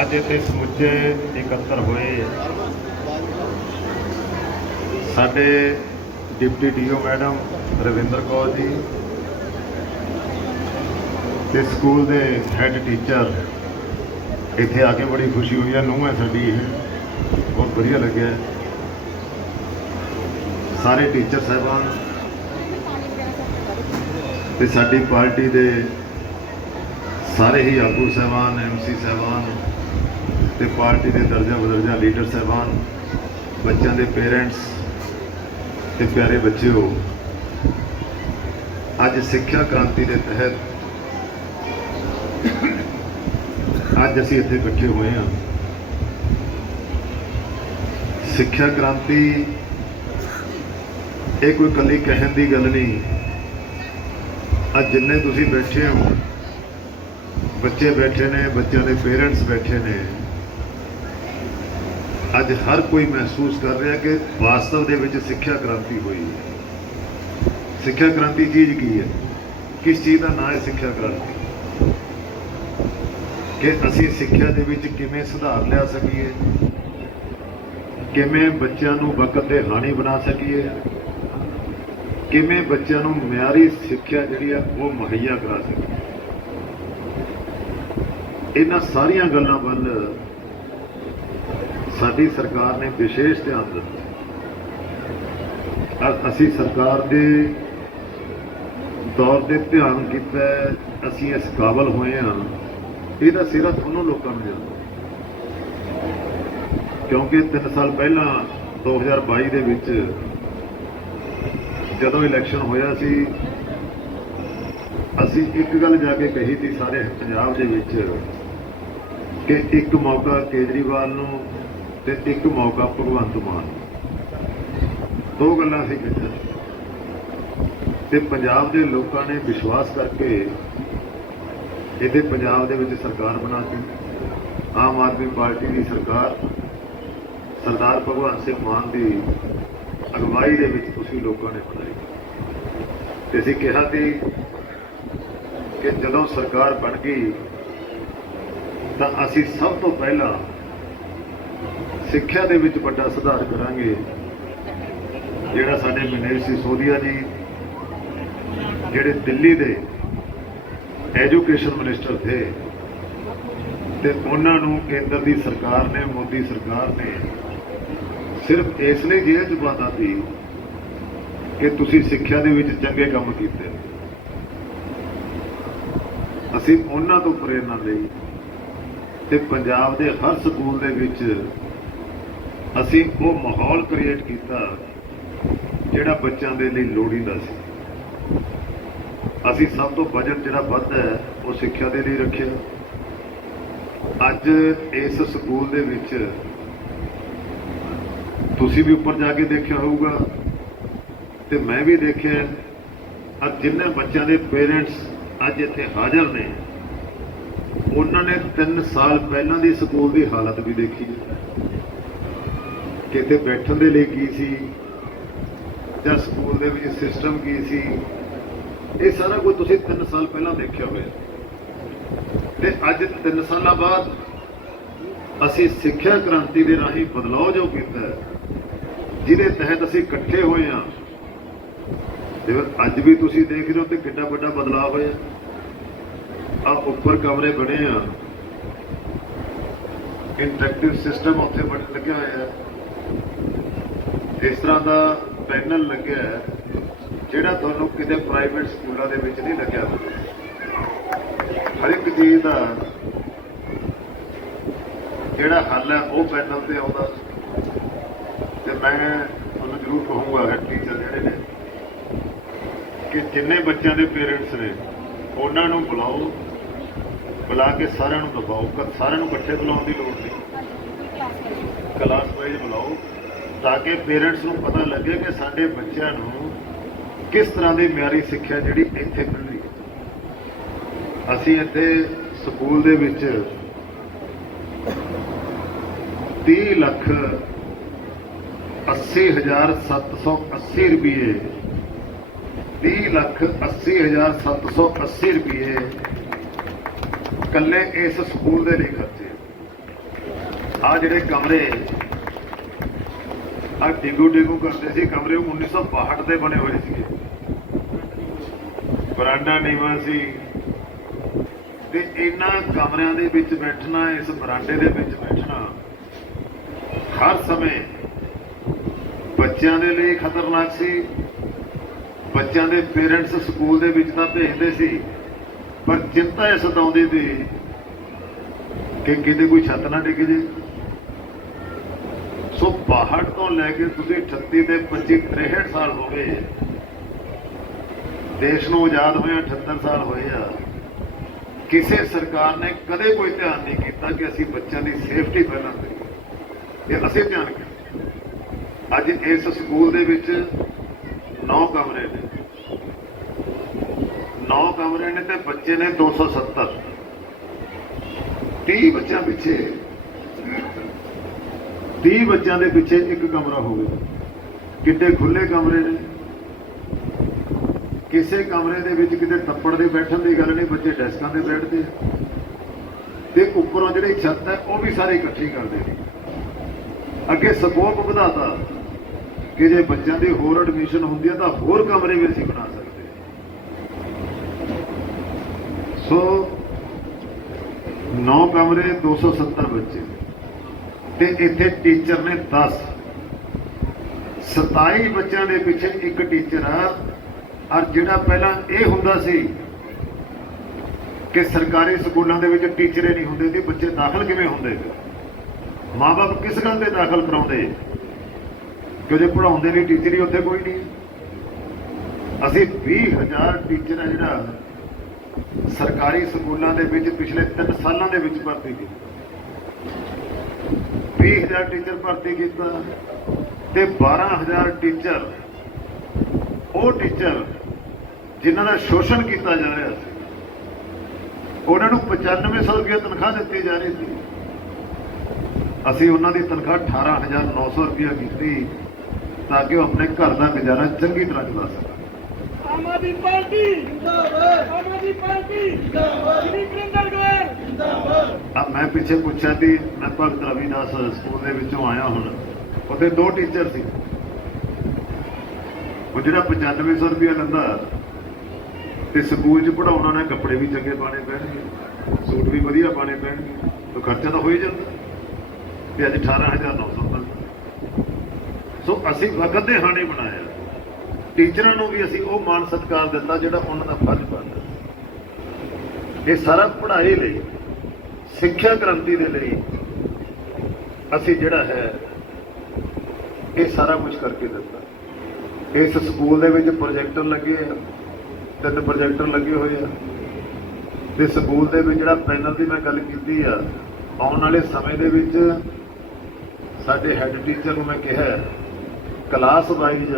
ਅੱਜ ਇੱਥੇ ਸਮੁੱਚੇ ਇਕੱਤਰ ਹੋਏ ਸਾਡੇ deputy DO madam Ravinder Kaur ji ਤੇ ਸਕੂਲ ਦੇ ਹੈੱਡ ਟੀਚਰ ਇੱਥੇ ਆ ਕੇ ਬੜੀ ਖੁਸ਼ੀ ਹੋਈ ਹੈ ਨੂੰਹ ਹੈ ਸਾਡੀ ਇਹ। ਬਹੁਤ ਵਧੀਆ ਲੱਗਿਆ। ਸਾਰੇ ਟੀਚਰ ਸਾਹਿਬਾਨ ਤੇ ਸਾਡੀ ਪਾਰਟੀ ਦੇ ਸਾਰੇ ਹੀ ਆਗੂ ਸਾਹਿਬਾਨ ਐਮਸੀ ਸਾਹਿਬਾਨ ਤੇ ਪਾਰਟੀ ਦੇ ਦਰਜਾ ਬਦਰਜਾ ਲੀਡਰ ਸਾਹਿਬਾਨ, ਬੱਚਿਆਂ ਦੇ ਪੇਰੈਂਟਸ ਤੇ ਪਿਆਰੇ ਬੱਚਿਓ, ਅੱਜ ਸਿੱਖਿਆ ਕ੍ਰਾਂਤੀ ਦੇ ਤਹਿਤ ਅੱਜ ਅਸੀਂ ਇੱਥੇ ਇਕੱਠੇ ਹੋਏ ਹਾਂ। ਸਿੱਖਿਆ ਕ੍ਰਾਂਤੀ ਇਹ ਕੋਈ ਕੱਲੀ ਕਹਿਣ ਦੀ ਗੱਲ ਨਹੀਂ। ਅੱਜ ਜਿੰਨੇ ਤੁਸੀਂ ਬੈਠੇ ਹੋ, ਬੱਚੇ ਬੈਠੇ ਨੇ, ਬੱਚਿਆਂ ਦੇ ਪੇਰੈਂਟਸ ਬੈਠੇ ਨੇ ਅੱਜ ਹਰ ਕੋਈ ਮਹਿਸੂਸ ਕਰ ਰਿਹਾ ਕਿ ਵਾਸਤਵ ਦੇ ਵਿੱਚ ਸਿੱਖਿਆ ਕ੍ਰਾਂਤੀ ਹੋਈ ਹੈ। ਸਿੱਖਿਆ ਕ੍ਰਾਂਤੀ ਚੀਜ਼ ਕੀ ਹੈ? ਕਿਸ ਚੀਜ਼ ਦਾ ਨਾਂ ਹੈ ਸਿੱਖਿਆ ਕ੍ਰਾਂਤੀ? ਕਿ ਅਸੀਂ ਸਿੱਖਿਆ ਦੇ ਵਿੱਚ ਕਿਵੇਂ ਸੁਧਾਰ ਲਿਆ ਸਕੀਏ? ਕਿਵੇਂ ਬੱਚਿਆਂ ਨੂੰ ਵਕਤ ਦੇ ਹਾਣੀ ਬਣਾ ਸਕੀਏ? ਕਿਵੇਂ ਬੱਚਿਆਂ ਨੂੰ ਮਿਆਰੀ ਸਿੱਖਿਆ ਜਿਹੜੀ ਆ, ਉਹ ਮੁਹੱਈਆ ਕਰਾ ਸਕੀਏ? ਇਹਨਾਂ ਸਾਰੀਆਂ ਗੱਲਾਂ ਵੱਲ ਸਾਡੀ ਸਰਕਾਰ ਨੇ ਵਿਸ਼ੇਸ਼ ਧਿਆਨ ਦਿੱਤਾ। ਅਸੀਂ ਸਰਕਾਰ ਦੇ ਦੌਰ ਤੇ ਧਿਆਨ ਕੀਤਾ ਅਸੀਂ ਇਸ ਕਾਬਲ ਹੋਏ ਹਾਂ। ਇਹਦਾ ਸਿਰਾ ਤੁਹਾਨੂੰ ਲੋਕਾਂ ਨੂੰ ਜਾਂਦਾ ਕਿਉਂਕਿ 3 ਸਾਲ ਪਹਿਲਾਂ 2022 ਦੇ ਵਿੱਚ ਜਦੋਂ ਇਲੈਕਸ਼ਨ ਹੋਇਆ ਸੀ, ਅਸੀਂ ਇੱਕ ਗੱਲ ਜਾ ਕੇ ਕਹੀ ਸੀ ਸਾਰੇ ਪੰਜਾਬ ਦੇ ਵਿੱਚ ਕਿ ਇੱਕ ਮੌਕਾ ਕੇਜਰੀਵਾਲ ਨੂੰ ਤੇ ਇੱਕ ਮੌਕਾ ਭਗਵੰਤ ਮਾਨ ਦੋ ਗੱਲਾਂ ਅਸੀਂ ਕਹੀਆਂ ਤੇ ਪੰਜਾਬ ਦੇ ਲੋਕਾਂ ਨੇ ਵਿਸ਼ਵਾਸ ਕਰਕੇ ਇਹਦੇ ਪੰਜਾਬ ਦੇ ਵਿੱਚ ਸਰਕਾਰ ਬਣਾ ਕੇ ਆਮ ਆਦਮੀ ਪਾਰਟੀ ਦੀ ਸਰਕਾਰ, ਸਰਦਾਰ ਭਗਵੰਤ ਸਿੰਘ ਮਾਨ ਦੀ ਅਗਵਾਈ ਦੇ ਵਿੱਚ ਤੁਸੀਂ ਲੋਕਾਂ ਨੇ ਬਣਾਈ। ਤੇ ਅਸੀਂ ਕਿਹਾ ਸੀ ਕਿ ਜਦੋਂ ਸਰਕਾਰ ਬਣ ਗਈ ਤਾਂ ਅਸੀਂ ਸਭ ਤੋਂ ਪਹਿਲਾਂ ਸਿੱਖਿਆ ਦੇ ਵਿੱਚ ਵੱਡਾ ਸੁਧਾਰ ਕਰਾਂਗੇ। ਜਿਹੜਾ ਸਾਡੇ ਮਨੀਸ਼ ਸਿਸੋਦੀਆ ਜੀ, ਜਿਹੜੇ ਦਿੱਲੀ ਦੇ ਐਜੂਕੇਸ਼ਨ ਮਿਨਿਸਟਰ ਥੇ, ਤੇ ਉਹਨਾਂ ਨੂੰ ਕੇਂਦਰ ਦੀ ਸਰਕਾਰ ਨੇ, ਮੋਦੀ ਸਰਕਾਰ ਨੇ ਸਿਰਫ ਇਸ ਲਈ ਜੇਲ੍ਹ ਚ ਪਾਤਾ ਸੀ ਕਿ ਤੁਸੀਂ ਸਿੱਖਿਆ ਦੇ ਵਿੱਚ ਚੰਗੇ ਕੰਮ ਕੀਤੇ। ਅਸੀਂ ਉਹਨਾਂ ਤੋਂ ਪ੍ਰੇਰਣਾ ਲਈ ਤੇ ਪੰਜਾਬ ਦੇ ਹਰ ਸਕੂਲ ਦੇ ਵਿੱਚ ਅਸੀਂ ਉਹ ਮਾਹੌਲ ਕ੍ਰੀਏਟ ਕੀਤਾ ਜਿਹੜਾ ਬੱਚਿਆਂ ਦੇ ਲਈ ਲੋੜੀਂਦਾ ਸੀ। ਅਸੀਂ ਸਭ ਤੋਂ ਬਜਟ ਜਿਹੜਾ ਵੱਧ ਹੈ, ਉਹ ਸਿੱਖਿਆ ਦੇ ਲਈ ਰੱਖਿਆ। ਅੱਜ ਇਸ ਸਕੂਲ ਦੇ ਵਿੱਚ ਤੁਸੀਂ ਵੀ ਉੱਪਰ ਜਾ ਕੇ ਦੇਖਿਆ ਹੋਊਗਾ ਤੇ ਮੈਂ ਵੀ ਦੇਖਿਆ ਅੱਜ ਜਿੰਨੇ ਬੱਚਿਆਂ ਦੇ ਪੇਰੈਂਟਸ ਅੱਜ ਇੱਥੇ ਹਾਜ਼ਰ ਨੇ ਉਹਨਾਂ ਨੇ 3 ਸਾਲ ਪਹਿਲਾਂ ਦੀ ਸਕੂਲ ਦੀ ਹਾਲਤ ਵੀ ਦੇਖੀ। ਕਿਤੇ ਬੈਠਣ ਦੇ ਲਈ ਕੀ ਸੀ? ਜਾਂ ਸਕੂਲ ਦੇ ਵਿੱਚ ਸਿਸਟਮ ਕੀ ਸੀ? ਇਹ ਸਾਰਾ ਕੁਝ ਤੁਸੀਂ 3 ਸਾਲ ਪਹਿਲਾਂ ਦੇਖਿਆ ਹੋਇਆ। ਤੇ ਅੱਜ 3 ਸਾਲਾਂ ਬਾਅਦ ਅਸੀਂ ਸਿੱਖਿਆ ਕ੍ਰਾਂਤੀ ਦੇ ਰਾਹੀਂ ਬਦਲਾਅ ਜੋ ਕੀਤਾ ਜਿਹਦੇ ਤਹਿਤ ਅਸੀਂ ਇਕੱਠੇ ਹੋਏ ਹਾਂ। ਤੇ ਫਿਰ ਅੱਜ ਵੀ ਤੁਸੀਂ ਦੇਖ ਰਹੇ ਹੋ ਕਿ ਕਿੰਨਾ ਵੱਡਾ ਬਦਲਾਅ ਹੋਇਆ। ਆ ਉੱਪਰ ਕਮਰੇ ਬਣੇ ਆ। ਇੰਟਰੈਕਟਿਵ ਸਿਸਟਮ ਉੱਥੇ ਬਣ ਲੱਗਿਆ ਹੋਇਆ ਹੈ। ਇਸ ਤਰ੍ਹਾਂ ਦਾ ਪੈਨਲ ਲੱਗਿਆ ਹੈ, ਜਿਹੜਾ ਤੁਹਾਨੂੰ ਕਿਤੇ ਪ੍ਰਾਈਵੇਟ ਸਕੂਲਾਂ ਦੇ ਵਿੱਚ ਨਹੀਂ ਲੱਗਿਆ। ਹਰ ਇੱਕ ਚੀਜ਼ ਦਾ ਜਿਹੜਾ ਹੱਲ ਹੈ, ਉਹ ਪੈਨਲ ਤੇ ਆਉਂਦਾ। ਤੇ ਮੈਂ ਤੁਹਾਨੂੰ ਜ਼ਰੂਰ ਕਹੂੰਗਾ ਹੈ ਟੀਚਰ ਜਿਹੜੇ ਨੇ, ਕਿ ਜਿੰਨੇ ਬੱਚਿਆਂ ਦੇ ਪੇਰੈਂਟਸ ਨੇ, ਉਹਨਾਂ ਨੂੰ ਬੁਲਾਓ। ਬੁਲਾ ਕੇ ਸਾਰਿਆਂ ਨੂੰ ਦਬਾਓ ਸਾਰਿਆਂ ਨੂੰ ਇਕੱਠੇ ਬੁਲਾਉਣ ਦੀ ਲੋੜ ਨਹੀਂ ਕਲਾਸ ਵਾਈਜ਼ ਬੁਲਾਓ, ਤਾਂ ਕਿ ਪੇਰੈਂਟਸ ਨੂੰ ਪਤਾ ਲੱਗੇ ਕਿ ਸਾਡੇ ਬੱਚਿਆਂ ਨੂੰ ਕਿਸ ਤਰ੍ਹਾਂ ਦੀ ਮਿਆਰੀ ਸਿੱਖਿਆ ਜਿਹੜੀ ਇੱਥੇ ਮਿਲਣੀ ਹੈ। ਅਸੀਂ ਇੱਥੇ ਸਕੂਲ ਦੇ ਵਿੱਚ 30 ਲੱਖ 80780 ਰੁਪਏ 30 ਲੱਖ 80780 ਰੁਪਏ ਕੱਲੇ ਇਸ ਸਕੂਲ ਦੇ ਲਈ ਖਰਚੇ ਆ ਜਿਹੜੇ ਕਮਰੇ ਆ ਡਿਗੂ ਡਿਗੂ ਕਰਦੇ ਸੀ, ਕਮਰੇ ਉਹ 1962 ਦੇ ਬਣੇ ਹੋਏ ਸੀਗੇ। ਬਰਾਂਡਾ ਨੀਵਾਂ ਸੀ। ਤੇ ਇਹਨਾਂ ਕਮਰਿਆਂ ਦੇ ਵਿੱਚ ਬੈਠਣਾ, ਇਸ ਬਰਾਂਡੇ ਦੇ ਵਿੱਚ ਬੈਠਣਾ, ਹਰ ਸਮੇਂ ਬੱਚਿਆਂ ਦੇ ਲਈ ਖਤਰਨਾਕ ਸੀ। ਬੱਚਿਆਂ ਦੇ ਪੇਰੈਂਟਸ ਸਕੂਲ ਦੇ ਵਿੱਚ ਤਾਂ ਭੇਜਦੇ ਸੀ। ਪਰ ਚਿੰਤਾ ਇਹ ਸਤਾਉਂਦੀ ਸੀ ਕਿ ਕਿਤੇ ਕੋਈ ਛੱਤ ਨਾ ਡਿੱਗ ਜੇ। ਸੋ ਬਾਹਰ ਤੋਂ ਲੈ ਕੇ ਤੁਸੀਂ 38 ਤੇ 25 63 ਸਾਲ ਹੋ ਗਏ। ਦੇਸ਼ ਨੂੰ ਆਜ਼ਾਦ ਹੋਇਆ 78 ਸਾਲ ਹੋਏ ਆ। ਕਿਸੇ ਸਰਕਾਰ ਨੇ ਕਦੇ ਕੋਈ ਧਿਆਨ ਨਹੀਂ ਕੀਤਾ ਕਿ ਅਸੀਂ ਬੱਚਿਆਂ ਦੀ ਸੇਫਟੀ ਪਹਿਲਾਂ ਕਰੀਏ। ਇਹ ਅਸੀਂ ਧਿਆਨ ਕੀਤਾ ਅੱਜ ਇਸ ਸਕੂਲ ਦੇ ਵਿੱਚ 9 ਕਮਰੇ ਨੇ। 9 ਕਮਰੇ ਨੇ ਤੇ ਬੱਚੇ ਨੇ 270 30 ਬੱਚਿਆਂ ਪਿੱਛੇ 30 ਬੱਚਿਆਂ ਦੇ ਪਿੱਛੇ ਇੱਕ ਕਮਰਾ ਹੋਵੇ। ਕਿੱਡੇ ਖੁੱਲੇ ਕਮਰੇ ਨੇ। ਕਿਸੇ ਕਮਰੇ ਦੇ ਵਿੱਚ ਕਿਤੇ ਤੱਪੜ ਦੇ ਬੈਠਣ ਦੀ ਗੱਲ ਨਹੀਂ, ਬੱਚੇ ਡੈਸਕਾਂ ਤੇ ਬੈਠਦੇ ਤੇ ਉੱਪਰੋਂ ਜਿਹੜੀ ਛੱਤ ਹੈ, ਉਹ ਵੀ ਸਾਰੇ ਇਕੱਠੀ ਕਰਦੇ ਨੇ। ਅੱਗੇ ਸਕੋਪ ਵਧਾਤਾ ਕਿ ਜੇ ਬੱਚਿਆਂ ਦੀ ਹੋਰ ਐਡਮਿਸ਼ਨ ਹੁੰਦੀ ਹੈ ਤਾਂ ਹੋਰ ਕਮਰੇ ਵੀ ਅਸੀਂ ਬਣਾ ਸਕਦੇ ਹਾਂ। ਸੋ 9 ਕਮਰੇ 270 ਬੱਚੇ। ਤੇ ਇੱਥੇ ਟੀਚਰ ਨੇ 10 27 ਬੱਚਿਆਂ ਦੇ ਪਿੱਛੇ ਇੱਕ ਟੀਚਰ ਆ। ਔਰ ਜਿਹੜਾ ਪਹਿਲਾਂ ਇਹ ਹੁੰਦਾ ਸੀ ਕਿ ਸਰਕਾਰੀ ਸਕੂਲਾਂ ਦੇ ਵਿੱਚ ਟੀਚਰੇ ਨਹੀਂ ਹੁੰਦੇ ਸੀ, ਬੱਚੇ ਦਾਖਲ ਕਿਵੇਂ ਹੁੰਦੇ ਮਾਪੇ ਕਿਸ ਗੱਲ 'ਤੇ ਦਾਖਲ ਕਰਾਉਂਦੇ? ਕਿ ਜੇ ਪੜਾਉਂਦੇ ਨਹੀਂ ਟੀਚਰ ਹੀ ਉੱਥੇ ਕੋਈ ਨਹੀਂ। ਅਸੀਂ 20000 ਟੀਚਰ ਆ ਜਿਹੜਾ ਸਰਕਾਰੀ ਸਕੂਲਾਂ ਦੇ ਵਿੱਚ ਪਿਛਲੇ 3 ਸਾਲਾਂ ਦੇ ਵਿੱਚ ਭਰਤੀ ਕੀਤਾ। 20000 ਟੀਚਰ ਭਰਤੀ ਕੀਤਾ ਤੇ 12000 ਟੀਚਰ, ਉਹ ਟੀਚਰ ਜਿਨ੍ਹਾਂ ਦਾ ਸ਼ੋਸ਼ਣ ਕੀਤਾ ਜਾ ਰਿਹਾ ਸੀ, ਉਹਨਾਂ ਨੂੰ 9500 ਰੁਪਏ ਤਨਖਾਹ ਦਿੱਤੀ ਜਾ ਰਹੀ ਸੀ। ਅਸੀਂ ਉਹਨਾਂ ਦੀ ਤਨਖਾਹ 18900 ਰੁਪਏ ਕੀਤੀ ਤਾਂ ਕਿ ਉਹ ਆਪਣੇ ਘਰ ਦਾ ਗੁਜ਼ਾਰਾ ਚੰਗੀ ਤਰ੍ਹਾਂ ਚਲਾ ਸਕਣ। ਆਮ ਆਦਮੀ ਪਾਰਟੀ ਜਿੰਦਾਬਾਦ। ਆਮ ਆਦਮੀ ਪਾਰਟੀ ਜਿੰਦਾਬਾਦ। ਸ਼੍ਰੀ ਪ੍ਰਿੰਦਰ ਗੋਇਲ ਜਿੰਦਾਬਾਦ। ਮੈਂ ਪਿੱਛੇ ਪੁੱਛਿਆ ਸੀ, ਮੈਂ ਭਗਤ ਰਵਿਦਾਸ ਸਕੂਲ ਦੇ ਵਿੱਚੋਂ ਆਇਆ ਹੁਣ। ਉੱਥੇ ਦੋ ਟੀਚਰ ਸੀ। ਉਹ ਜਿਹੜਾ 9500 ਰੁਪਏ ਲੈਂਦਾ ਤੇ ਸਕੂਲ 'ਚ ਪੜਾਉਣਾ ਨੇ ਕੱਪੜੇ ਵੀ ਚੰਗੇ ਪਾਣੇ ਪੈਣਗੇ, ਸੂਟ ਵੀ ਵਧੀਆ ਪਾਣੇ ਪੈਣਗੇ, ਤਾਂ ਖਰਚਾ ਤਾਂ ਹੋ ਹੀ ਜਾਂਦਾ। ਤੇ ਅੱਜ 18900 ਮਿਲਦਾ ਸੋ ਅਸੀਂ ਵਕਤ ਦੇ ਹਾਣੇ ਬਣਾਇਆ ਟੀਚਰਾਂ ਨੂੰ ਵੀ ਅਸੀਂ ਉਹ ਮਾਣ ਸਤਿਕਾਰ ਦਿੱਤਾ ਜਿਹੜਾ ਉਹਨਾਂ ਦਾ ਫਰਜ਼ ਬਣਦਾ। ਇਹ ਸਾਰਾ ਪੜ੍ਹਾਈ ਲਈ, ਸਿੱਖਿਆ ਕ੍ਰਾਂਤੀ ਦੇ ਲਈ ਅਸੀਂ ਜਿਹੜਾ ਹੈ, ਇਹ ਸਾਰਾ ਕੁਝ ਕਰਕੇ ਦਿੱਤਾ। ਇਸ ਸਕੂਲ ਦੇ ਵਿੱਚ ਪ੍ਰੋਜੈਕਟਰ ਲੱਗੇ ਆ, ਤਿੰਨ ਪ੍ਰੋਜੈਕਟਰ ਲੱਗੇ ਹੋਏ ਆ। ਤੇ ਸਕੂਲ ਦੇ ਵਿੱਚ ਜਿਹੜਾ ਪੈਨਲ ਦੀ ਮੈਂ ਗੱਲ ਕੀਤੀ ਆ, ਆਉਣ ਵਾਲੇ ਸਮੇਂ ਦੇ ਵਿੱਚ ਸਾਡੇ ਹੈੱਡ ਟੀਚਰ ਨੂੰ ਮੈਂ ਕਿਹਾ ਕਲਾਸ ਵਾਈਜ਼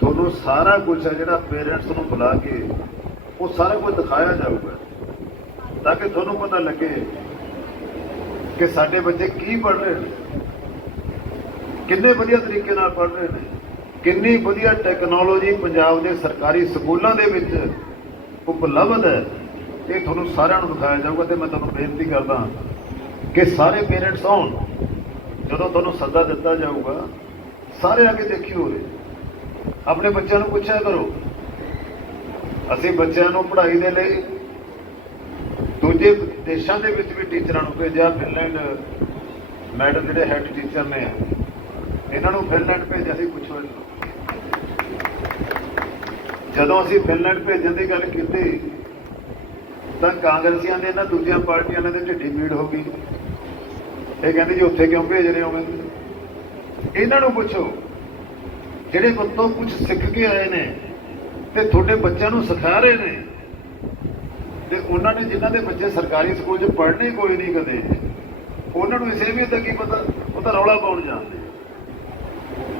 ਤੁਹਾਨੂੰ ਸਾਰਾ ਕੁਝ ਹੈ ਜਿਹੜਾ ਪੇਰੈਂਟਸ ਨੂੰ ਬੁਲਾ ਕੇ ਉਹ ਸਾਰਾ ਕੁਝ ਦਿਖਾਇਆ ਜਾਊਗਾ। ਤਾਂ ਕਿ ਤੁਹਾਨੂੰ ਪਤਾ ਲੱਗੇ ਕਿ ਸਾਡੇ ਬੱਚੇ ਕੀ ਪੜ੍ਹ ਰਹੇ ਨੇ। ਕਿੰਨੇ ਵਧੀਆ ਤਰੀਕੇ ਨਾਲ ਪੜ੍ਹ ਰਹੇ ਨੇ। ਕਿੰਨੀ ਵਧੀਆ ਟੈਕਨੋਲੋਜੀ ਪੰਜਾਬ ਦੇ ਸਰਕਾਰੀ ਸਕੂਲਾਂ ਦੇ ਵਿੱਚ ਉਪਲਬਧ ਹੈ। ਇਹ ਤੁਹਾਨੂੰ ਸਾਰਿਆਂ ਨੂੰ ਦਿਖਾਇਆ ਜਾਊਗਾ ਤੇ ਮੈਂ ਤੁਹਾਨੂੰ ਬੇਨਤੀ ਕਰਦਾ ਕਿ ਸਾਰੇ ਪੇਰੈਂਟਸ ਆਉਣ। ਜਦੋਂ ਤੁਹਾਨੂੰ ਸੱਦਾ ਦਿੱਤਾ ਜਾਊਗਾ, ਸਾਰੇ ਆ ਕੇ ਦੇਖਿਓ ਉਰੇ ਆਪਣੇ ਬੱਚਿਆਂ ਨੂੰ ਪੁੱਛਿਆ ਕਰੋ। ਅਸੀਂ ਬੱਚਿਆਂ ਨੂੰ ਪੜ੍ਹਾਈ ਦੇ ਲਈ ਦੂਜੇ ਦੇਸ਼ਾਂ ਦੇ ਵਿੱਚ ਵੀ ਟੀਚਰਾਂ ਨੂੰ ਭੇਜਿਆ, ਫਿਨਲੈਂਡ ਮੈਡਮ ਜਿਹੜੇ ਹੈੱਡ ਟੀਚਰ ਨੇ, ਇਹਨਾਂ ਨੂੰ ਫਿਨਲੈਂਡ ਭੇਜਿਆ ਸੀ ਪੁੱਛੋ ਜਦੋਂ ਅਸੀਂ ਫਿਨਲੈਂਡ ਭੇਜਣ ਦੀ ਗੱਲ ਕੀਤੀ, ਤਾਂ ਕਾਂਗਰਸੀਆਂ ਦੇ ਇਹਨਾਂ ਦੂਜੀਆਂ ਪਾਰਟੀਆਂ ਨੇ ਢਿੱਡੀ ਪੀੜ ਹੋ ਗਈ। ਇਹ ਕਹਿੰਦੇ ਜੀ, ਉੱਥੇ ਕਿਉਂ ਭੇਜ ਰਹੇ ਹੋ ਇਹਨਾਂ ਨੂੰ ਪੁੱਛੋ। ਜਿਹੜੇ ਬੱਤੋਂ ਕੁਝ ਸਿੱਖ ਕੇ ਆਏ ਨੇ ਤੇ ਤੁਹਾਡੇ ਬੱਚਿਆਂ ਨੂੰ ਸਿਖਾ ਰਹੇ ਨੇ, ਤੇ ਉਹਨਾਂ ਨੇ ਜਿਨ੍ਹਾਂ ਦੇ ਬੱਚੇ ਸਰਕਾਰੀ ਸਕੂਲ 'ਚ ਪੜ੍ਹਨੇ ਕੋਈ ਨਹੀਂ ਕਦੇ, ਉਹਨਾਂ ਨੂੰ ਇਸੇ ਵੀ ਤਾਂ ਕੀ ਪਤਾ, ਉਹ ਤਾਂ ਰੌਲਾ ਪਾਉਣ ਜਾਂਦੇ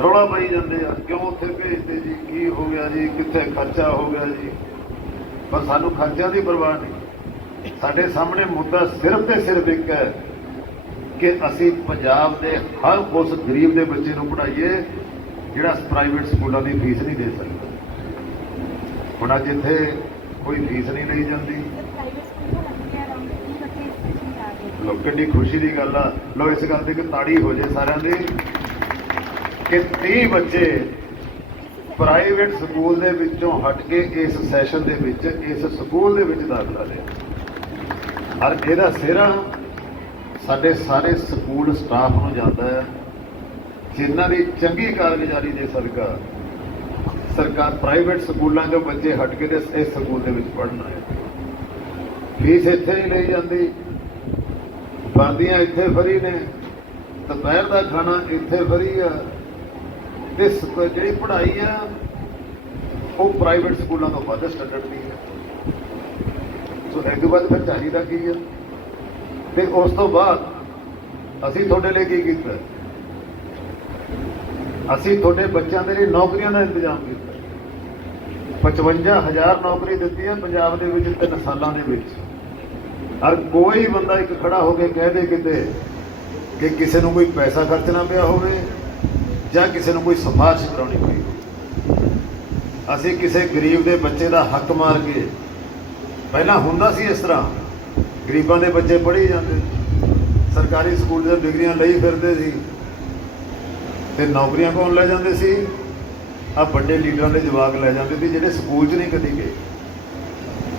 ਰੌਲਾ ਪਾਈ ਜਾਂਦੇ ਆ, ਕਿਉਂ ਉੱਥੇ ਭੇਜਦੇ ਜੀ, ਕੀ ਹੋ ਗਿਆ ਜੀ, ਕਿੱਥੇ ਖਰਚਾ ਹੋ ਗਿਆ ਜੀ। ਪਰ ਸਾਨੂੰ ਖਰਚਿਆਂ ਦੀ ਪਰਵਾਹ ਨਹੀਂ। ਸਾਡੇ ਸਾਹਮਣੇ ਮੁੱਦਾ ਸਿਰਫ ਤੇ ਸਿਰਫ ਇੱਕ ਹੈ ਕਿ ਅਸੀਂ ਪੰਜਾਬ ਦੇ ਹਰ ਉਸ ਗਰੀਬ ਦੇ ਬੱਚੇ ਨੂੰ ਪੜ੍ਹਾਈਏ ਜਿਹੜਾ ਪ੍ਰਾਈਵੇਟ ਸਕੂਲਾਂ ਦੀ ਫੀਸ ਨਹੀਂ ਦੇ ਸਕਦਾ। ਹੁਣ ਅੱਜ ਇੱਥੇ ਕੋਈ ਫੀਸ ਨਹੀਂ ਲਈ ਜਾਂਦੀ। ਪ੍ਰਾਈਵੇਟ ਸਕੂਲ ਤੋਂ ਲੱਗਿਆ ਅਰਾਊਂਡ 30 ਬੱਚੇ ਇਸ ਸਟੇਸ਼ਨ ਤੇ ਆ ਗਏ ਲੋ ਕਿੰਨੀ ਖੁਸ਼ੀ ਦੀ ਗੱਲ ਆ। ਲੋ ਇਸ ਗੱਲ ਤੇ ਇੱਕ ਤਾੜੀ ਹੋ ਜੇ ਸਾਰਿਆਂ ਦੀ ਕਿ 30 ਬੱਚੇ ਪ੍ਰਾਈਵੇਟ ਸਕੂਲ ਦੇ ਵਿੱਚੋਂ ਹਟ ਕੇ ਇਸ ਸੈਸ਼ਨ ਦੇ ਵਿੱਚ, ਇਸ ਸਕੂਲ ਦੇ ਵਿੱਚ ਦਾਖਲਾ ਲਿਆ। ਹਰ ਇਹਦਾ ਸਿਹਰਾ ਸਾਡੇ ਸਾਰੇ ਸਕੂਲ ਸਟਾਫ ਨੂੰ ਜਾਂਦਾ ਹੈ। ਜਿਨ੍ਹਾਂ ਦੀ ਚੰਗੀ ਕਾਰਗੁਜ਼ਾਰੀ ਦੇ ਸਦਕਾ ਸਰਕਾਰ ਪ੍ਰਾਈਵੇਟ ਸਕੂਲਾਂ ਦੇ ਬੱਚੇ ਹਟ ਕੇ ਤੇ ਇਸ ਸਕੂਲ ਦੇ ਵਿੱਚ ਪੜ੍ਹਨ ਆਏ। ਫੀਸ ਇੱਥੇ ਨਹੀਂ ਲਈ ਜਾਂਦੀ। ਵਰਦੀਆਂ ਇੱਥੇ ਫਰੀ ਨੇ। ਦੁਪਹਿਰ ਦਾ ਖਾਣਾ ਇੱਥੇ ਫਰੀ ਆ। ਤੇ ਜਿਹੜੀ ਪੜ੍ਹਾਈ ਆ, ਉਹ ਪ੍ਰਾਈਵੇਟ ਸਕੂਲਾਂ ਤੋਂ ਵੱਧ ਸਟੈਂਡਰਡ ਦੀ ਹੈ ਸੋ ਇਹ ਤੋਂ ਬਾਅਦ ਫਿਰ ਚਾਹੀਦਾ ਕੀ ਆ? ਤੇ ਉਸ ਤੋਂ ਬਾਅਦ ਅਸੀਂ ਤੁਹਾਡੇ ਲਈ ਕੀ ਕੀਤਾ? ਅਸੀਂ ਤੁਹਾਡੇ ਬੱਚਿਆਂ ਦੇ ਲਈ ਨੌਕਰੀਆਂ ਦਾ ਇੰਤਜ਼ਾਮ ਕੀਤਾ। 55000 ਨੌਕਰੀ ਦਿੱਤੀ ਹੈ ਪੰਜਾਬ ਦੇ ਵਿੱਚ ਤਿੰਨ ਸਾਲਾਂ ਦੇ ਵਿੱਚ। ਹਰ ਕੋਈ ਬੰਦਾ ਇੱਕ ਖੜਾ ਹੋ ਕੇ ਕਹਿ ਦੇ ਕਿਤੇ ਕਿ ਕਿਸੇ ਨੂੰ ਕੋਈ ਪੈਸਾ ਖਰਚਣਾ ਪਿਆ ਹੋਵੇ ਜਾਂ ਕਿਸੇ ਨੂੰ ਕੋਈ ਸਿਫਾਰਿਸ਼ ਕਰਾਉਣੀ ਪਈ ਹੋਵੇ। ਅਸੀਂ ਕਿਸੇ ਗਰੀਬ ਦੇ ਬੱਚੇ ਦਾ ਹੱਕ ਮਾਰ ਕੇ ਪਹਿਲਾਂ ਹੁੰਦਾ ਸੀ ਇਸ ਤਰ੍ਹਾਂ, ਗਰੀਬਾਂ ਦੇ ਬੱਚੇ ਪੜ੍ਹੀ ਜਾਂਦੇ, ਸਰਕਾਰੀ ਸਕੂਲ ਦੀਆਂ ਡਿਗਰੀਆਂ ਲਈ ਫਿਰਦੇ ਸੀ। ਤੇ ਨੌਕਰੀਆਂ ਕੌਣ ਲੈ ਜਾਂਦੇ ਸੀ? ਆ ਵੱਡੇ ਲੀਡਰਾਂ ਦੇ ਜਵਾਕ ਲੈ ਜਾਂਦੇ ਸੀ ਜਿਹੜੇ ਸਕੂਲ 'ਚ ਨਹੀਂ ਕਦੀ ਗਏ।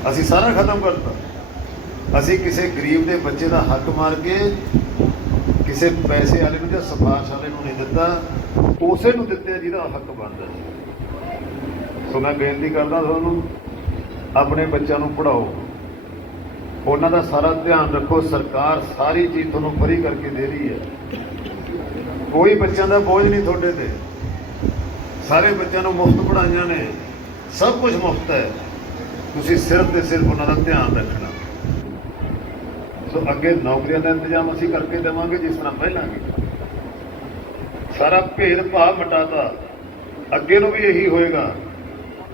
ਅਸੀਂ ਸਾਰਾ ਖਤਮ ਕਰਤਾ ਅਸੀਂ ਕਿਸੇ ਗਰੀਬ ਦੇ ਬੱਚੇ ਦਾ ਹੱਕ ਮਾਰ ਕੇ ਕਿਸੇ ਪੈਸੇ ਵਾਲੇ ਨੂੰ ਜਾਂ ਸਿਫਾਰਿਸ਼ ਵਾਲੇ ਨੂੰ ਨਹੀਂ ਦਿੱਤਾ, ਉਸੇ ਨੂੰ ਦਿੱਤੇ ਜਿਹਦਾ ਹੱਕ ਬਣਦਾ ਸੀ। ਸੋ ਮੈਂ ਬੇਨਤੀ ਕਰਦਾ ਤੁਹਾਨੂੰ, ਆਪਣੇ ਬੱਚਿਆਂ ਨੂੰ ਪੜਾਓ ਉਹਨਾਂ ਦਾ ਸਾਰਾ ਧਿਆਨ ਰੱਖੋ, ਸਰਕਾਰ ਸਾਰੀ ਚੀਜ਼ ਤੁਹਾਨੂੰ ਫਰੀ ਕਰਕੇ ਦੇ ਰਹੀ ਹੈ। ਕੋਈ ਬੱਚਿਆਂ ਦਾ ਬੋਝ ਨਹੀਂ ਤੁਹਾਡੇ ਤੇ। ਸਾਰੇ ਬੱਚਿਆਂ ਨੂੰ ਮੁਫਤ ਪੜਾਈਆਂ ਨੇ। ਸਭ ਕੁਝ ਮੁਫਤ ਹੈ। ਤੁਸੀਂ ਸਿਰਫ ਤੇ ਸਿਰਫ ਉਹਨਾਂ ਦਾ ਧਿਆਨ ਰੱਖਣਾ। ਸੋ ਅੱਗੇ ਨੌਕਰੀਆਂ ਦਾ ਇੰਤਜ਼ਾਮ ਅਸੀਂ ਕਰਕੇ ਦੇਵਾਂਗੇ, ਜਿਸ ਤਰ੍ਹਾਂ ਪਹਿਲਾਂ ਕੀਤਾ ਸਾਰਾ ਭੇਦ ਭਾਵ ਮਟਾਤਾ। ਅੱਗੇ ਨੂੰ ਵੀ ਇਹੀ ਹੋਏਗਾ।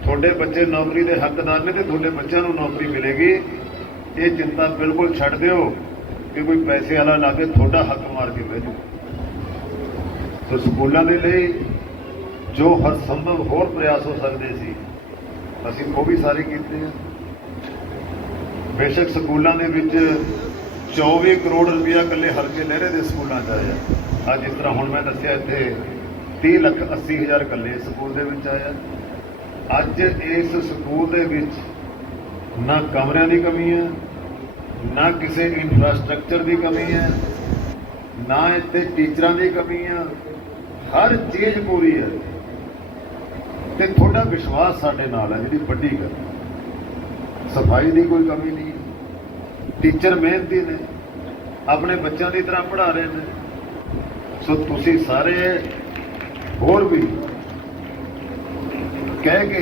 ਤੁਹਾਡੇ ਬੱਚੇ ਨੌਕਰੀ ਦੇ ਹੱਕਦਾਰ ਨੇ ਤੇ ਤੁਹਾਡੇ ਬੱਚਿਆਂ ਨੂੰ ਨੌਕਰੀ ਮਿਲੇਗੀ। ਇਹ ਚਿੰਤਾ ਬਿਲਕੁਲ ਛੱਡ ਦਿਓ ਕਿ ਕੋਈ ਪੈਸੇ ਵਾਲਾ ਲਾ ਕੇ ਤੁਹਾਡਾ ਹੱਕ ਮਾਰ ਕੇ ਬਹਿ ਜਾਊ। ਸੋ ਸਕੂਲਾਂ ਦੇ ਲਈ ਜੋ ਹਰ ਸੰਭਵ ਹੋਰ ਪ੍ਰਯਾਸ ਹੋ ਸਕਦੇ ਸੀ, ਅਸੀਂ ਉਹ ਵੀ ਸਾਰੇ ਕੀਤੇ ਆ। ਬੇਸ਼ੱਕ ਸਕੂਲਾਂ ਦੇ ਵਿੱਚ 24 ਕਰੋੜ ਰੁਪਇਆ ਇਕੱਲੇ ਹਲਕੇ ਲਹਿਰੇ ਦੇ ਸਕੂਲਾਂ 'ਚ ਆਇਆ। ਅੱਜ ਜਿਸ ਤਰ੍ਹਾਂ ਹੁਣ ਮੈਂ ਦੱਸਿਆ, ਇੱਥੇ 30 ਲੱਖ 80 ਹਜ਼ਾਰ ਇਕੱਲੇ ਸਕੂਲ ਦੇ ਵਿੱਚ ਆਇਆ। ਅੱਜ ਇਸ ਸਕੂਲ ਦੇ ਵਿੱਚ ਨਾ ਕਮਰਿਆਂ ਦੀ ਕਮੀ ਹੈ, ਨਾ ਕਿਸੇ ਇਨਫਰਾਸਟ੍ਰਕਚਰ ਦੀ ਕਮੀ ਹੈ ਨਾ ਇੱਥੇ ਟੀਚਰਾਂ ਦੀ ਕਮੀ ਆ, ਹਰ ਚੀਜ਼ ਪੂਰੀ ਹੈ ਤੇ ਤੁਹਾਡਾ ਵਿਸ਼ਵਾਸ ਸਾਡੇ ਨਾਲ ਹੈ ਜਿਹੜੀ ਵੱਡੀ ਗੱਲ ਸਫ਼ਾਈ ਦੀ ਕੋਈ ਕਮੀ ਨਹੀਂ। ਟੀਚਰ ਮਿਹਨਤੀ ਨੇ, ਆਪਣੇ ਬੱਚਿਆਂ ਦੀ ਤਰ੍ਹਾਂ ਪੜ੍ਹਾ ਰਹੇ ਨੇ। ਸੋ ਤੁਸੀਂ ਸਾਰੇ ਹੋਰ ਵੀ ਕਹਿ ਕੇ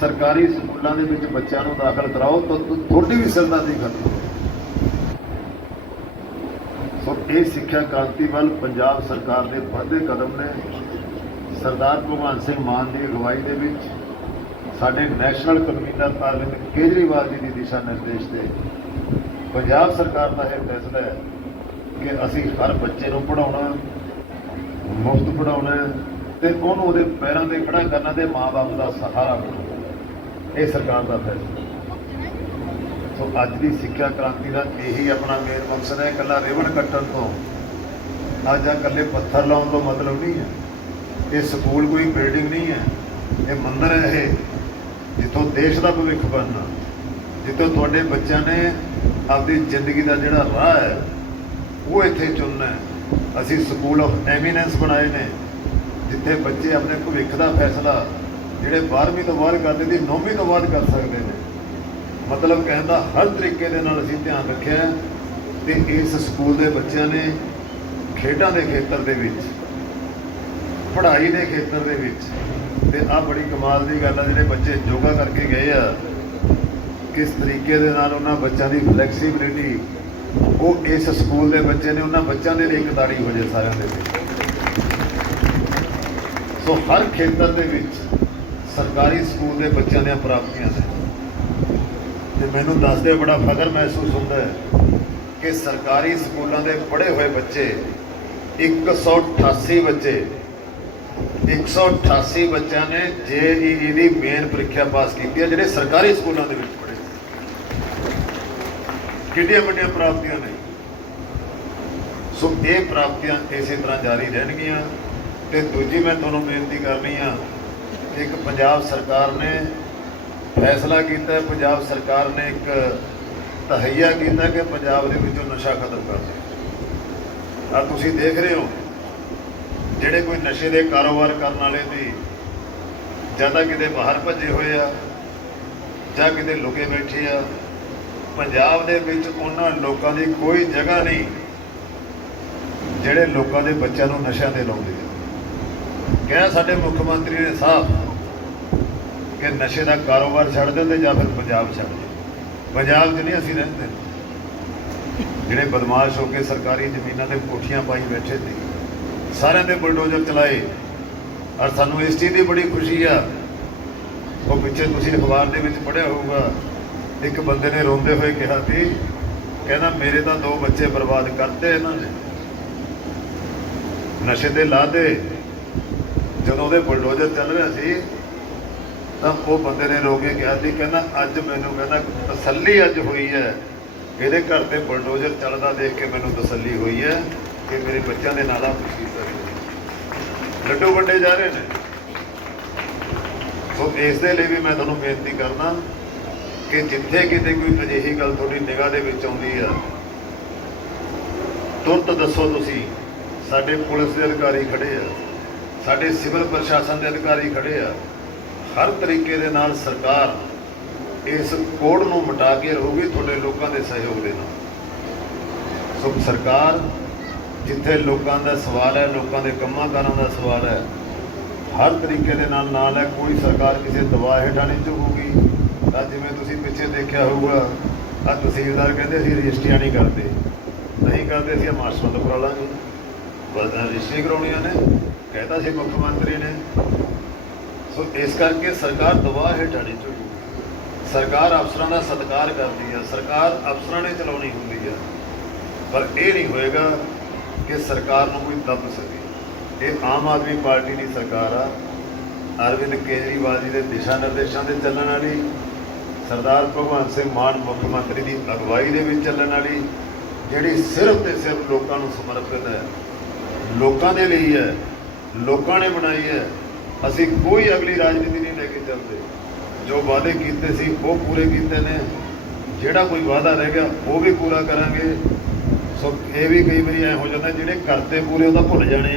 ਸਰਕਾਰੀ ਸਕੂਲਾਂ ਦੇ ਵਿੱਚ ਬੱਚਿਆਂ ਨੂੰ ਦਾਖਲ ਕਰਾਓ, ਤਾਂ ਤੁਹਾਡੀ ਵੀ ਸਰਦਾਰੀ ਖਤਮ ਸੋ ਇਹ ਸਿੱਖਿਆ ਕ੍ਰਾਂਤੀ ਵੱਲ ਪੰਜਾਬ ਸਰਕਾਰ ਦੇ ਵੱਡੇ ਕਦਮ ਨੇ। ਸਰਦਾਰ ਭਗਵੰਤ ਸਿੰਘ ਮਾਨ ਦੀ ਅਗਵਾਈ ਦੇ ਵਿੱਚ ਸਾਡੇ ਨੈਸ਼ਨਲ ਕਨਵੀਨਰ ਅਰਵਿੰਦ ਕੇਜਰੀਵਾਲ ਜੀ ਦੀ ਦਿਸ਼ਾ ਨਿਰਦੇਸ਼ ਤੇ ਪੰਜਾਬ ਸਰਕਾਰ ਦਾ ਇਹ ਫੈਸਲਾ ਹੈ ਕਿ ਅਸੀਂ ਹਰ ਬੱਚੇ ਨੂੰ ਪੜਾਉਣਾ ਮੁਫਤ ਪੜਾਉਣਾ ਤੇ ਉਹਨੂੰ ਉਹਦੇ ਪੈਰਾਂ ਤੇ ਖੜਾ ਕਰਨਾ ਤੇ ਮਾਪੇ ਦਾ ਸਹਾਰਾ ਬਣਾਉਣਾ ਇਹ ਸਰਕਾਰ ਦਾ ਫੈਸਲਾ ਸੋ ਅੱਜ ਦੀ ਸਿੱਖਿਆ ਕ੍ਰਾਂਤੀ ਦਾ ਇਹੀ ਆਪਣਾ ਮੇਨ ਮਕਸਦ ਹੈ, ਇਕੱਲਾ ਰੇਵਣ ਕੱਟਣ ਤੋਂ। ਅੱਜ ਜਾਂ ਇਕੱਲੇ ਪੱਥਰ ਲਾਉਣ ਤੋਂ ਮਤਲਬ ਨਹੀਂ ਹੈ। ਇਹ ਸਕੂਲ ਕੋਈ ਬਿਲਡਿੰਗ ਨਹੀਂ ਹੈ, ਇਹ ਮੰਦਰ ਹੈ ਇਹ, ਜਿੱਥੋਂ ਦੇਸ਼ ਦਾ ਭਵਿੱਖ ਬਣਨਾ। ਜਿੱਥੋਂ ਤੁਹਾਡੇ ਬੱਚਿਆਂ ਨੇ ਆਪਣੀ ਜ਼ਿੰਦਗੀ ਦਾ ਜਿਹੜਾ ਰਾਹ ਹੈ, ਉਹ ਇੱਥੇ ਚੁਣਨਾ ਹੈ। ਅਸੀਂ ਸਕੂਲ ਆਫ ਐਮੀਨੈਂਸ ਬਣਾਏ ਨੇ, ਜਿੱਥੇ ਬੱਚੇ ਆਪਣੇ ਭਵਿੱਖ ਦਾ ਫੈਸਲਾ, ਜਿਹੜੇ 12ਵੀਂ ਤੋਂ ਬਾਅਦ ਕਰਦੇ ਸੀ 9ਵੀਂ ਤੋਂ ਬਾਅਦ ਕਰ ਸਕਦੇ ਨੇ। ਮਤਲਬ ਕਹਿਣ ਦਾ ਹਰ ਤਰੀਕੇ ਦੇ ਨਾਲ ਅਸੀਂ ਧਿਆਨ ਰੱਖਿਆ ਹੈ ਤੇ ਇਸ ਸਕੂਲ ਦੇ ਬੱਚਿਆਂ ਨੇ ਖੇਡਾਂ ਦੇ ਖੇਤਰ ਦੇ ਵਿੱਚ, ਪੜ੍ਹਾਈ ਦੇ ਖੇਤਰ ਦੇ ਵਿੱਚ, ਤੇ ਆ ਬੜੀ ਕਮਾਲ ਦੀ ਗੱਲ ਆ, ਜਿਹੜੇ ਬੱਚੇ ਯੋਗਾ ਕਰਕੇ ਗਏ ਆ, ਕਿਸ ਤਰੀਕੇ ਦੇ ਨਾਲ ਉਹਨਾਂ ਬੱਚਿਆਂ ਦੀ ਫਲੈਕਸੀਬਿਲਿਟੀ ਉਹ ਇਸ ਸਕੂਲ ਦੇ ਬੱਚੇ ਨੇ, ਉਹਨਾਂ ਬੱਚਿਆਂ ਦੇ ਲਈ ਇੱਕ ਤਾੜੀ ਹੋ ਜੇ ਸਾਰਿਆਂ ਦੇ ਲਈ। ਸੋ ਹਰ ਖੇਤਰ ਦੇ ਵਿੱਚ ਸਰਕਾਰੀ ਸਕੂਲ ਦੇ ਬੱਚਿਆਂ ਦੀਆਂ ਪ੍ਰਾਪਤੀਆਂ ਨੇ। ਤੇ ਮੈਨੂੰ ਦੱਸਦੇ ਬੜਾ ਫਖਰ ਮਹਿਸੂਸ ਹੁੰਦਾ ਹੈ ਕਿ ਸਰਕਾਰੀ ਸਕੂਲਾਂ ਦੇ ਪੜ੍ਹੇ ਹੋਏ ਬੱਚੇ 188 ਬੱਚੇ 188 ਬੱਚਿਆਂ ਨੇ ਜੇਈਈ ਦੀ ਮੇਨ ਪ੍ਰੀਖਿਆ ਪਾਸ ਕੀਤੀ ਹੈ, ਜਿਹੜੇ ਸਰਕਾਰੀ ਸਕੂਲਾਂ ਦੇ ਵਿੱਚ ਪੜ੍ਹੇ। ਕਿੰਨੀਆਂ ਵੱਡੀਆਂ ਪ੍ਰਾਪਤੀਆਂ ਨੇ। ਸੋ ਇਹ ਪ੍ਰਾਪਤੀਆਂ ਇਸੇ ਤਰ੍ਹਾਂ ਜਾਰੀ ਰਹਿਣਗੀਆਂ ਤੇ ਦੂਜੀ ਮੈਂ ਤੁਹਾਨੂੰ ਬੇਨਤੀ ਕਰਨੀ ਆ ਇੱਕ ਪੰਜਾਬ ਸਰਕਾਰ ਨੇ ਫੈਸਲਾ ਕੀਤਾ, ਪੰਜਾਬ ਸਰਕਾਰ ਨੇ ਇੱਕ ਤਹਈਆ ਕੀਤਾ ਕਿ ਪੰਜਾਬ ਦੇ ਵਿੱਚੋਂ ਨਸ਼ਾ ਖਤਮ ਕਰ ਦੇ ਆ ਤੁਸੀਂ ਦੇਖ ਰਹੇ ਹੋ, ਜਿਹੜੇ ਕੋਈ ਨਸ਼ੇ ਦੇ ਕਾਰੋਬਾਰ ਕਰਨ ਵਾਲੇ ਦੀ ਜਾਂ ਤਾਂ ਕਿਤੇ ਬਾਹਰ ਭੱਜੇ ਹੋਏ ਆ, ਜਾਂ ਕਿਤੇ ਲੁਕੇ ਬੈਠੇ ਆ, ਪੰਜਾਬ ਦੇ ਵਿੱਚ ਉਹਨਾਂ ਲੋਕਾਂ ਦੀ ਕੋਈ ਜਗ੍ਹਾ ਨਹੀਂ ਜਿਹੜੇ ਲੋਕਾਂ ਦੇ ਬੱਚਿਆਂ ਨੂੰ ਨਸ਼ਿਆਂ ਦੇ ਲਾਉਂਦੇ ਆ। ਕਿਹਾ ਸਾਡੇ ਮੁੱਖ ਮੰਤਰੀ ਨੇ ਸਾਫ਼ ਕਿ ਨਸ਼ੇ ਦਾ ਕਾਰੋਬਾਰ ਛੱਡ ਦਿੰਦੇ ਜਾਂ ਫਿਰ ਪੰਜਾਬ ਛੱਡ ਦਿੰਦੇ? ਪੰਜਾਬ 'ਚ ਨਹੀਂ ਅਸੀਂ ਰਹਿੰਦੇ। ਜਿਹੜੇ ਬਦਮਾਸ਼ ਹੋ ਕੇ ਸਰਕਾਰੀ ਜ਼ਮੀਨਾਂ ਤੇ ਕੋਠੀਆਂ ਪਾਈ ਬੈਠੇ ਸੀ ਸਾਰਿਆਂ ਦੇ ਬੁਲਡੋਜ਼ਰ ਚਲਾਏ। ਔਰ ਸਾਨੂੰ ਇਸ ਚੀਜ਼ ਦੀ ਬੜੀ ਖੁਸ਼ੀ ਆ। ਉਹ ਪਿੱਛੇ ਤੁਸੀਂ ਅਖਬਾਰ ਦੇ ਵਿੱਚ ਪੜ੍ਹਿਆ ਹੋਊਗਾ। ਇੱਕ ਬੰਦੇ ਨੇ ਰੋਂਦੇ ਹੋਏ ਕਿਹਾ ਸੀ, ਕਹਿੰਦਾ ਮੇਰੇ ਤਾਂ ਦੋ ਬੱਚੇ ਬਰਬਾਦ ਕਰਤੇ ਇਹਨਾਂ ਨੇ। ਨਸ਼ੇ ਦੇ ਲਾਦੇ ਜਦੋਂ ਉਹਦੇ ਬੁਲਡੋਜ਼ਰ ਚੱਲ ਰਿਹਾ ਸੀ ਤਾਂ ਉਹ ਬੰਦੇ ਨੇ ਰੋ ਕੇ ਕਿਹਾ ਸੀ, ਕਹਿੰਦਾ ਅੱਜ ਮੈਨੂੰ ਕਹਿੰਦਾ ਤਸੱਲੀ ਅੱਜ ਹੋਈ ਹੈ। ਇਹਦੇ ਘਰ ਤੇ ਬਲਡੋਜਰ ਚੱਲਦਾ ਦੇਖ ਕੇ ਮੈਨੂੰ ਤਸੱਲੀ ਹੋਈ ਹੈ ਕਿ ਮੇਰੇ ਬੱਚਿਆਂ ਦੇ ਨਾਲ ਆ ਖੁਸ਼ੀ ਕਰੀ ਲੱਡੂ ਵੱਡੇ ਜਾ ਰਹੇ ਨੇ। ਸੋ ਇਸ ਦੇ ਲਈ ਵੀ ਮੈਂ ਤੁਹਾਨੂੰ ਬੇਨਤੀ ਕਰਦਾ ਕਿ ਜਿੱਥੇ ਕਿਤੇ ਕੋਈ ਅਜਿਹੀ ਗੱਲ ਤੁਹਾਡੀ ਨਿਗਾਹ ਦੇ ਵਿੱਚ ਆਉਂਦੀ ਆ, ਤੁਰੰਤ ਦੱਸੋ ਤੁਸੀਂ, ਸਾਡੇ ਪੁਲਿਸ ਦੇ ਅਧਿਕਾਰੀ ਖੜੇ ਆ, ਸਾਡੇ ਸਿਵਲ ਪ੍ਰਸ਼ਾਸਨ ਦੇ ਅਧਿਕਾਰੀ ਖੜੇ ਆ। ਹਰ ਤਰੀਕੇ ਦੇ ਨਾਲ ਸਰਕਾਰ ਇਸ ਕੋਡ ਨੂੰ ਮਿਟਾ ਕੇ ਰਹੂਗੀ, ਤੁਹਾਡੇ ਲੋਕਾਂ ਦੇ ਸਹਿਯੋਗ ਦੇ ਨਾਲ। ਸੋ ਸਰਕਾਰ ਜਿੱਥੇ ਲੋਕਾਂ ਦਾ ਸਵਾਲ ਹੈ, ਲੋਕਾਂ ਦੇ ਕੰਮਾਂ ਕਾਰਾਂ ਦਾ ਸਵਾਲ ਹੈ, ਹਰ ਤਰੀਕੇ ਦੇ ਨਾਲ ਨਾਲ ਹੈ, ਕੋਈ ਸਰਕਾਰ ਕਿਸੇ ਦਬਾਅ ਹੇਠਾਂ ਨਹੀਂ ਝੁਕੂਗੀ। ਤਾਂ ਜਿਵੇਂ ਤੁਸੀਂ ਪਿੱਛੇ ਦੇਖਿਆ ਹੋਊਗਾ ਆ ਤਹਿਸੀਲਦਾਰ ਕਹਿੰਦੇ ਸੀ, ਰਜਿਸਟਰੀਆਂ ਨਹੀਂ ਕਰਦੇ। ਨਹੀਂ ਕਰਦੇ ਸੀ ਮਾਸਟਰ ਤੋਂ ਕਰਾ ਲਾਂਗੇ। ਬਸ ਰਜਿਸਟਰੀ ਕਰਾਉਣੀਆਂ ਨੇ, ਕਹਿਤਾ ਸੀ ਮੁੱਖ ਮੰਤਰੀ ਨੇ। ਸੋ ਇਸ ਕਰਕੇ ਸਰਕਾਰ ਦਬਾਅ ਹੇਠਾਂ ਨਹੀਂ ਝੁਕੂਗੀ ਸਰਕਾਰ ਅਫਸਰਾਂ ਦਾ ਸਤਿਕਾਰ ਕਰਦੀ ਹੈ, ਸਰਕਾਰ ਅਫਸਰਾਂ ਨੇ ਚਲਾਉਣੀ ਹੁੰਦੀ ਹੈ। ਪਰ ਇਹ ਨਹੀਂ ਹੋਏਗਾ ਕਿ ਸਰਕਾਰ ਨੂੰ ਕੋਈ ਦੱਬ ਸਕੇ। ਇਹ ਆਮ ਆਦਮੀ ਪਾਰਟੀ ਦੀ ਸਰਕਾਰ ਆ। ਅਰਵਿੰਦ ਕੇਜਰੀਵਾਲ ਜੀ ਦੇ ਦਿਸ਼ਾ ਨਿਰਦੇਸ਼ਾਂ ਦੇ ਚੱਲਣ ਵਾਲੀ, ਸਰਦਾਰ ਭਗਵੰਤ ਸਿੰਘ ਮਾਨ ਮੁੱਖ ਮੰਤਰੀ ਦੀ ਅਗਵਾਈ ਦੇ ਵਿੱਚ ਚੱਲਣ ਵਾਲੀ, ਜਿਹੜੀ ਸਿਰਫ ਤੇ ਸਿਰਫ ਲੋਕਾਂ ਨੂੰ ਸਮਰਪਿਤ ਹੈ, ਲੋਕਾਂ ਦੇ ਲਈ ਹੈ, ਲੋਕਾਂ ਨੇ ਬਣਾਈ ਹੈ ਅਸੀਂ ਕੋਈ ਅਗਲੀ ਰਾਜਨੀਤੀ ਨਹੀਂ ਲੈ ਕੇ ਚੱਲਦੇ। ਜੋ ਵਾਅਦੇ ਕੀਤੇ ਸੀ, ਉਹ ਪੂਰੇ ਕੀਤੇ ਨੇ। ਜਿਹੜਾ ਕੋਈ ਵਾਅਦਾ ਰਹਿ ਗਿਆ, ਉਹ ਵੀ ਪੂਰਾ ਕਰਾਂਗੇ। ਸੋ ਇਹ ਵੀ ਕਈ ਵਾਰੀ ਐ ਹੋ ਜਾਂਦਾ, ਜਿਹੜੇ ਕਰਤੇ ਪੂਰੇ ਉਹਦਾ ਭੁੱਲ ਜਾਣੇ ਆ।